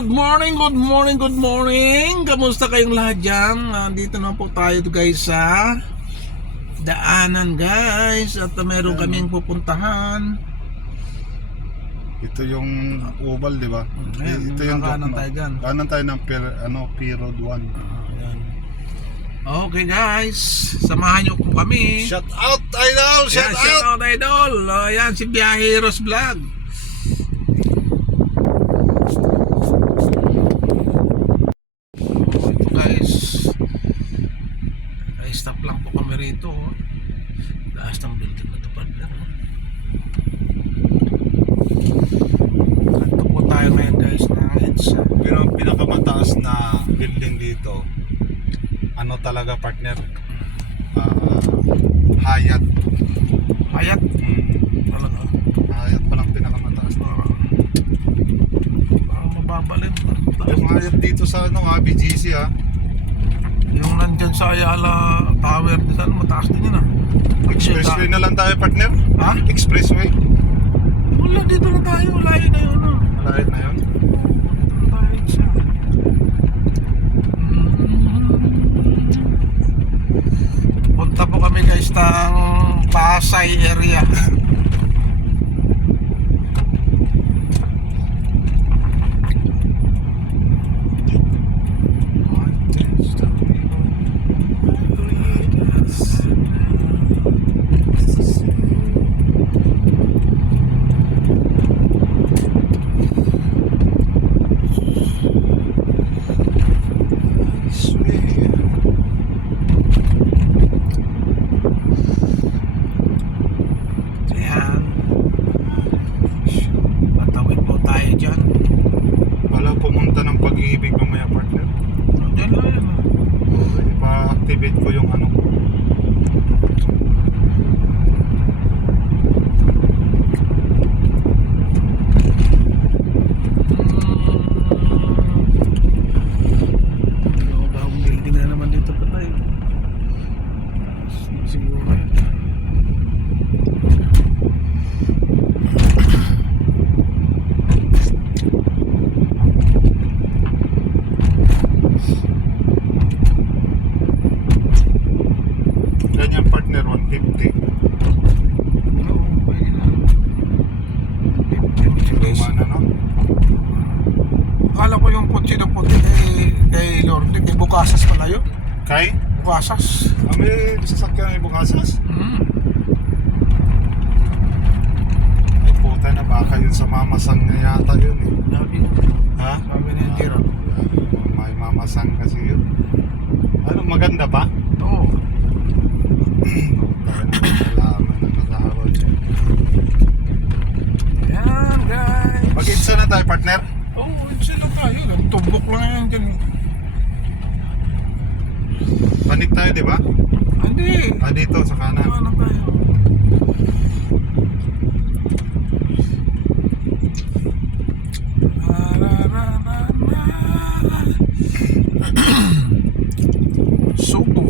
good morning, good morning. Kamusta kayong lahat dyan? Nandito na po tayo guys sa daanan guys. At meron kaming pupuntahan. Ito yung oval, di ba? Ayan, Ito yung kanan tayo dyan. Kanan tayo ng P-Road 1. Ayan. Okay guys, samahan nyo po kami. Shout out, idol! Shout out idol. Ayan si Biyaheros Vlog. Stop lang po kami rito. Lakas ng building na tupad lang. Ito po tayo ngayon guys na EDSA. Pero ang pinakamataas na building dito, ano talaga partner? Hyatt. Hyatt? Ano na? Hyatt pa lang pinakamataas dito. Parang mababalin. Yung Hyatt dito sa BGC ha. Yung nandyan sa Ayala Tower, saan mataas din yun ah. Expressway na lang tayo partner? Ha? Expressway? Wala, dito na tayo. Layo na yun ah. Malahit na yun? Layo siya. Punta po kami guys ng Pasay area. Pumunta ng Pag-ibig mamaya partner. Diyan lang yan. Pa-activate ko yung ano. Bagong building na naman dito pa tayo. Siguro. Ganyan partner 150. Oo, pwede na. Luma na no? Akala ko yung kotse na puti kay Lord, kay Bukasas pala yun. Kay? Bukasas. Kami sasakyan ng Bukasas. Ay puta na baka yun sa mamasang na yata yun eh. Ha? Sabi na yung tira. May mamasang kasi yun. Ano maganda ba? Oo. Nalaman na nakahabol siya. Ayan guys. Mag-insa na tayo partner? Oo, sila tayo. Tumbok lang yan dyan. Panik tayo di ba? Hindi. Dito sa kanan. Ano tayo? Soto.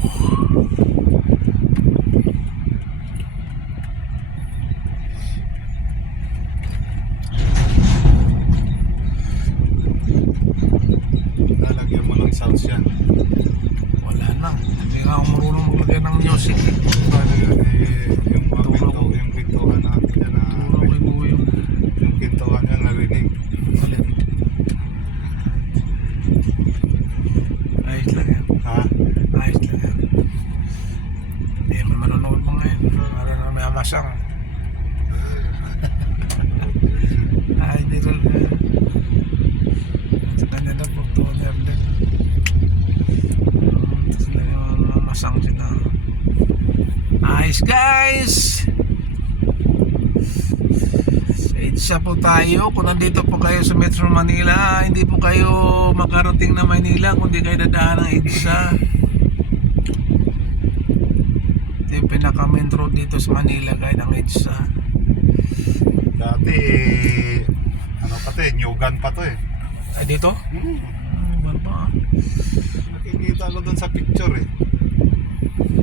Lalagyan mo ng sounds yan. Wala na. Hindi nga ako marunong maglagay ng music. Paano yun yung mga yung pintuhan natin yan na yung pintuhan yan narinig. Ayos lang yan. Ha? Ayos lang yan. Hindi mo manonood mo ngayon. Para na may amasang. Ay, dito lang. Ito na na po to. Tapos na yung amasang sila. Ayos guys! Sa EDSA po tayo. Kung nandito po kayo sa Metro Manila, hindi po kayo makarating na Manila kundi kayo dadaan ng EDSA. Ito yung pinaka main road dito sa Manila guys, ang EDSA. Dati ano pa to eh, Nyugan pa to eh. Ay dito? Ano ba? Nakikita ko dun sa picture eh.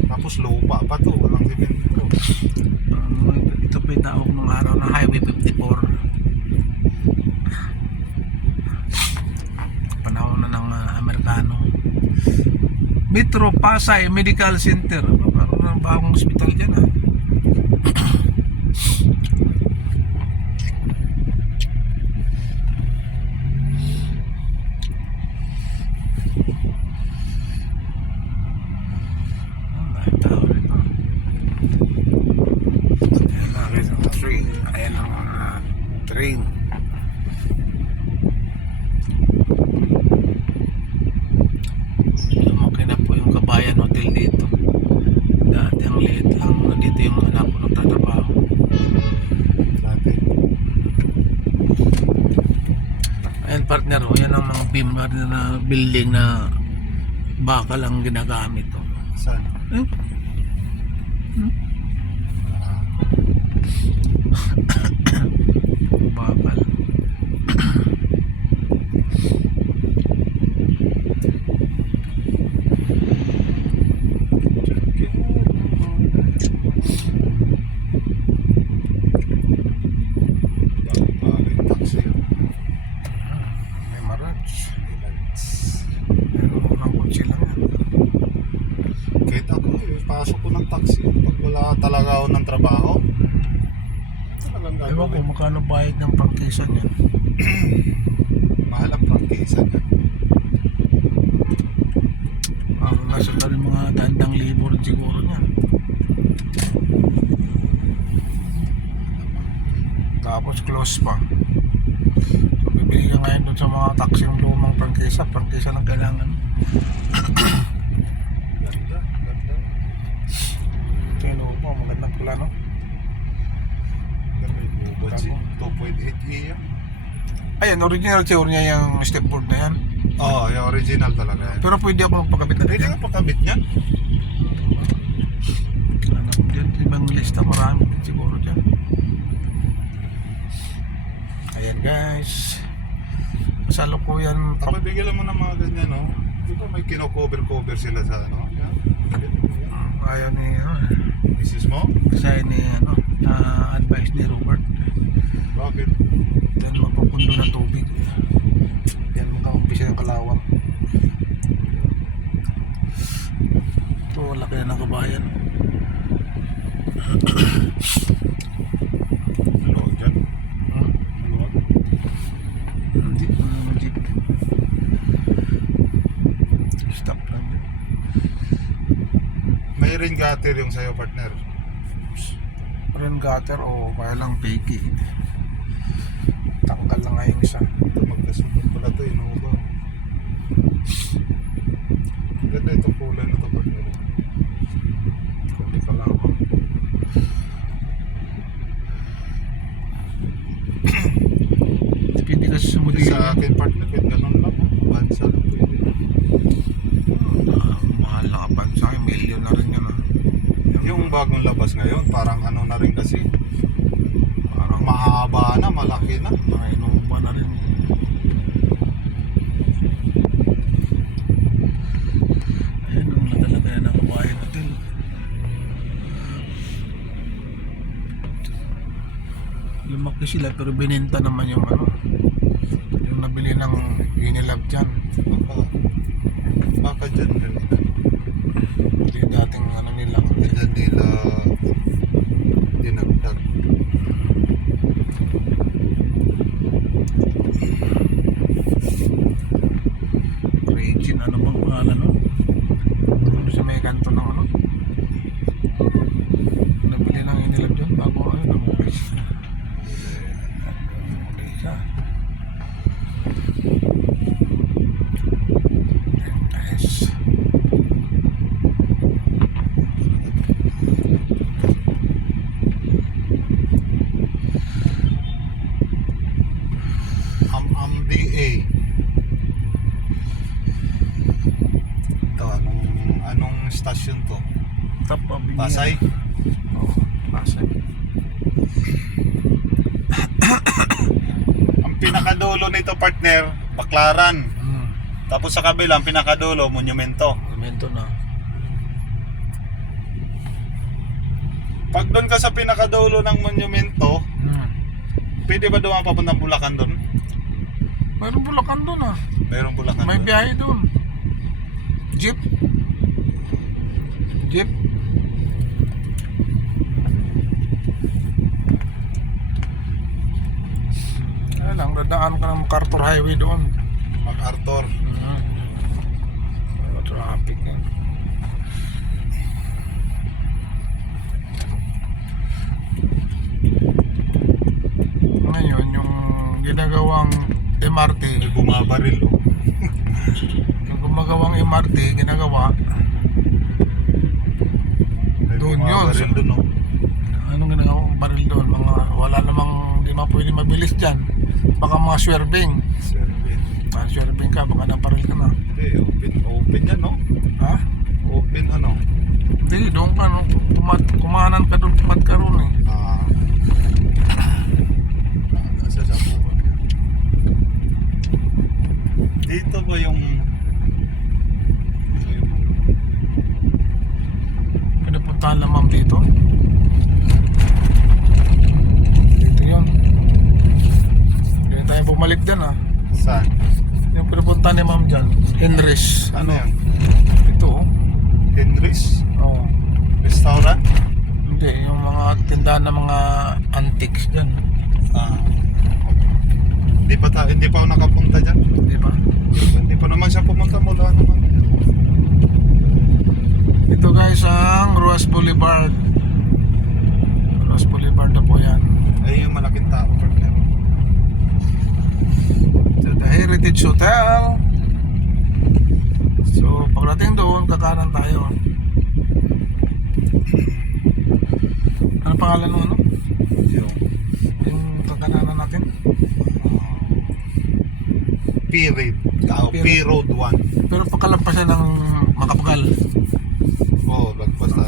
Tapos lupa pa to, walang simento. Ito po yung tawag ng araw na Highway 54. Metro Pasay Medical Center. Parang ng bagong hospital dyan ah. Ang tao rito. Ayan na guys, ang train. Ayan ang mga train. Lumaki na po yung Kabayan Hotel dito. Dati ang liit lang. Nandito yung anak ko nagtatrabaho. Dati. Ayan partner, oh, yan ang mga beam na building na bakal ang ginagamit. Oh. Saan? Hmm? Bakal. Taxi. May marats. Pero unang kotse lang yan. Kahit ako, pasok ko ng taxi pag wala talaga ako ng trabaho. Talagang Ewan ko gagawin. magkano bayad ng prangkisa niya. Mahal ang prangkisa niya. Ang nasa ka rin mga dandang libo rin siguro niya. Tapos close pa. So bibili ka ngayon doon sa mga taxi ng lumang prangkisa. Prangkisa lang kailangan. Ganda, ganda. Kaya po, maganda pala no? Ganda yung ubod si 2.8 yan. Ayan, original tour niya yung stepboard na yan. Oo, yung original talaga yan. Pero pwede ako magpagkabit na Pwede rin. ka pakabit niyan? Ano, dyan, ibang lista, marami din siguro dyan. Ayan guys. Kasalukuyan. Kapag bigyan mo ng mga ganyan, no? Di ba may kino-cover sila sa ano? Yan. Ayaw ni, Misis mo? kasi ni, advice ni Robert. Bakit? Yan mapapundo ng tubig. Yan makaumpisa ng kalawang. Ito, laki na ng Kabayan. Luwag dyan. Hmm? Luwag. Hindi, jeep. Stop lang yun. May ring gutter yung sa'yo, partner. Ren gutter o kaya lang fake. Tanggal lang nga yung isa. Ito, magkasunod pala ito, inuuba. Ganda itong kulay na ito, partner. Hindi ka lang ako. Depende kasi sa Pwede modelo. sa akin, partner, kahit ganun lang. Bansa lang pwede. Mahal na kapan sa akin. Million na rin yun. Yung bagong labas ngayon, parang ano na rin kasi. Parang mahaba na, malaki na. Inuuba na rin. Ayun, ang nadala kaya ng Kabayan Hotel. Lumaki sila pero binenta naman yung yung nabili ng Unilab dyan. Baka dyan rin. Yung dating nila. Dyan nila dinagdag. Regine, ano bang pangalan no? Ano sa may kanto ng nabili lang Unilab dyan bago namulis. Isa. Nice. DA. Ito, anong stasyon to? Top of the Pasay? Oh, Pasay. Ang pinakadulo nito, partner, Baclaran. Tapos sa kabila, ang pinakadulo, Monumento. Momento na. Pag doon ka sa pinakadulo ng Monumento, pwede ba doon papuntang Bulacan doon? Mayroong Bulacan doon Mayroong Bulacan May doon. biyahe doon. Jeep. Jeep. Kaya lang, dadaan ka ng MacArthur Highway doon. MacArthur. Traffic yan. Ngayon, yung ginagawang MRT, May bumabaril oh. yung gumagawang MRT, ginagawa, May Doon yun. bumabaril doon oh. anong ginagawang baril doon? Mga, wala namang, di man pwede mabilis dyan. Baka mga swerving. Service. Swerving ka, baka naparil ka na. Open yan no? Ha? Open ano? Hindi, doon ka, no? Kumanan ka doon, pumat ka roon eh. Nasa Zabuan ka. Dito ba yung Pinupuntahan lang ma'am dito. Dito yun. Hindi tayo bumalik dyan ah. saan? Yung pinupuntahan ni ma'am dyan, Henry's. Ano yan? Ito oh. Henry's? Oo. Restaurant? Hindi, yung mga tindahan ng mga antiques dyan. Hindi pa ako nakapunta dyan. Di ba? Hindi pa naman siya pumunta mula naman. Ito guys ang Ruas Boulevard. Ruas Boulevard na po yan. Ay yung malaking tao. Partner. Ito, the Heritage Hotel. So pagdating doon, kakanan tayo. Ano pangalan mo ano? Yung kakanan natin? P-Road. P-Road 1. Pero pagkalampas siya ng Makapagal. Oo, lagpas na.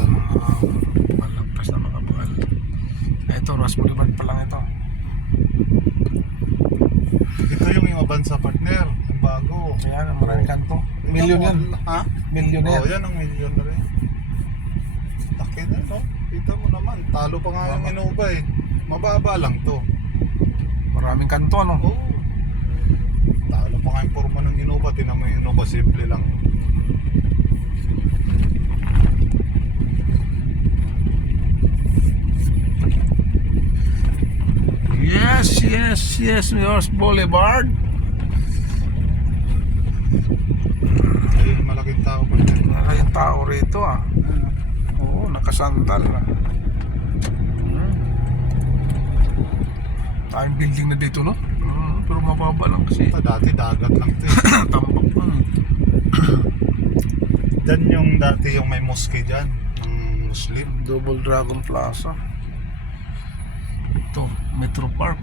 Pagkalampas na Makapagal. Ito, Ruas Boulevard pa lang ito. Ito yung Avanza partner. Yung bago. Ayan, ang maraming kanto. Milyon yan. Ha? Milyon na yan. Oo, yan ang milyon na rin. Laki na, no? Kita mo naman. Talo pa nga yung Innova eh. Mababa lang to. Maraming kanto, ano? Oo. Talo pa nga yung forma ng Innova. Tinan mo yung Innova, simple lang. Yes, Ruas Boulevard. Ayun yung malaking tao partner. Maraming tao rito ah. Oo, nakasandal ah. Tayong building na dito, no? Pero mababa lang kasi. Ito dati dagat lang to eh. Tampak pa. Dyan yung dati yung may mosque dyan. Ng Muslim. Double Dragon Plaza. Ito, Metro Park.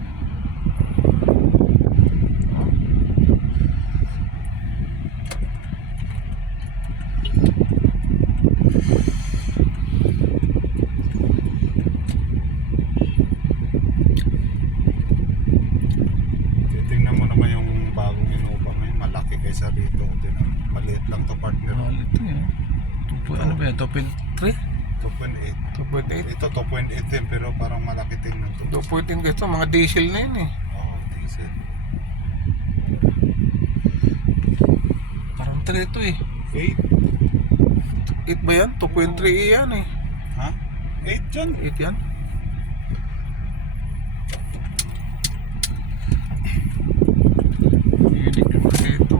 Tingnan mo naman yung bagong Innova ngayon. Malaki kaysa rito. Maliit lang to partner. Mahal ito eh. Ano ba yan? 2.3? 2.8. 2.8? Ito 2.8 din pero parang malaki tingnan to. 2.8 ito, mga diesel na yun eh. Oo, diesel. Parang 3 ito eh. 8? 8 ba yan? 2.3 yan eh. Ha? 8 dyan? 8 yan? Unique naman dito.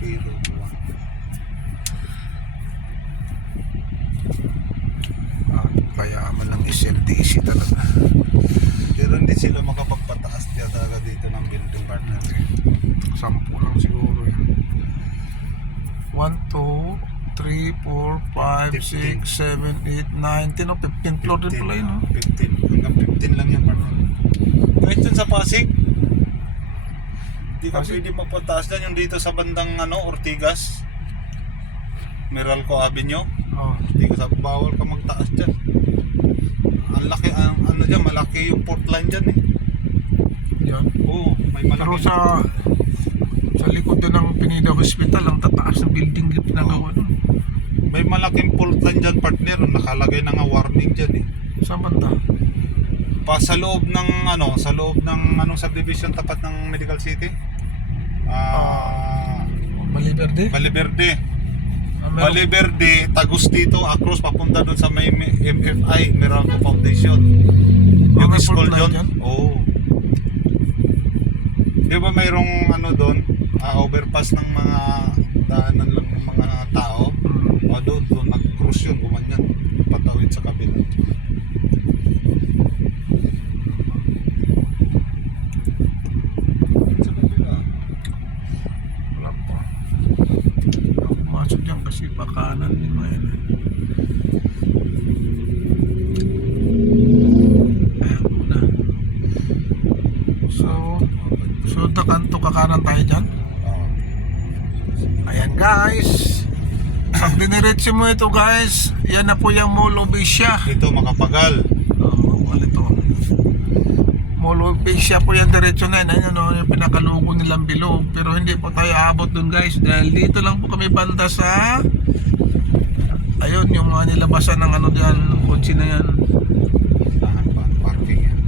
Pero Kayaman ng SLDC talaga. pero hindi sila makapagpataas talaga dito ng building partner. 10 lang siguro yan. 1, 2, 3, 4, 5, 6, 7, 8, 9, 10 o 15 floor din pala yun. No? 15. Hanggang 15 lang yan partner. Kahit dyan sa Pasig. Hindi ka Pasig? pwede magpataas dyan yung dito sa bandang Ortigas. Meralco Avenue. Oh. Hindi ka sa bawal ka magtaas dyan. Ang laki, ano dyan, malaki yung port line dyan eh. Yan. Oo, may May Pero malaki. sa likod doon ng Pineda Hospital, ang tataas ng building na gawa doon. May malaking pultan dyan, partner. Nakalagay na nga warning dyan eh. Sa banda. Sa loob ng anong subdivision tapat ng Medical City? Baliverde? Baliverde. Meron- Baliverde, tagos dito, across papunta doon sa may MFI, Meralco Foundation. Yung may school fault line doon. dyan? Oo. Di ba mayroong doon, overpass ng mga daanan lang ng mga tao? Hmm. O doon nag-cruise yun, gumanyan, patawid sa kabila. Sa kabila. Wala pa. Ako pumasok dyan kasi pakanan din mo yan. Ayan muna. So kanto kakanan tayo dyan. Ayan guys. Pag diniretso mo ito guys, yan na po yung Mall of Asia. Dito makapagal. Ito. Mall of Asia po yan, diretso na yan. Ayun, yung pinakalugo nilang bilog. Pero hindi po tayo aabot dun guys. Dahil dito lang po kami banda sa ayun, yung mga nilabasan ng ano dyan, kotse na yan. Tahan pa, parking yan.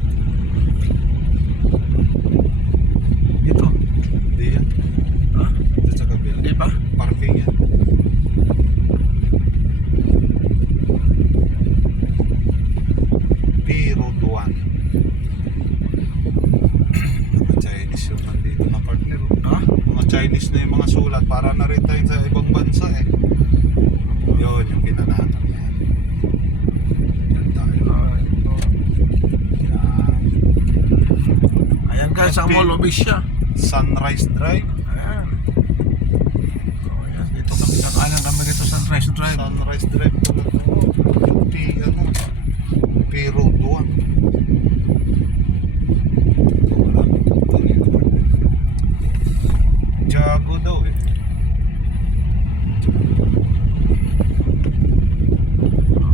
Dito. Hindi yan. Ha? Dito sa kabila. Hindi pa? Parking yan. Pero duwan. Mga Chinese yung nandito na partner. Ha? Mga Chinese na yung mga sulat para na rin tayo sa ibang bansa eh. Yun yung pinanahan yan. Yan tayo. Yan. Ayan guys, ang Mall of Asia. Sunrise Drive. Ayan. Ayan, dito kami kakanan kami dito Sunrise Drive. Sunrise Drive pala to. Pero duwan. Jago daw eh.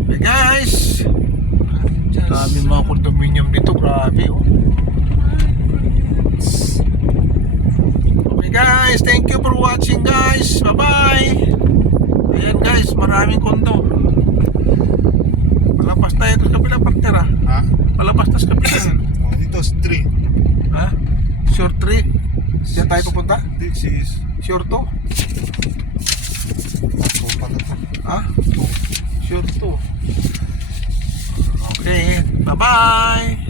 Okay guys. Grabe mga condominium dito, grabe oh. Okay guys, thank you for watching guys. Bye bye. Ayan guys, maraming kondo. Palabas tayo sa kabilang partner ah. Ha? Palabas tayo sa kabilang. Oh, dito street. Ha? Short 3. Diyan tayo pupunta? This is Short 2. ako pala to. Ha? Short 2. Okay, bye bye.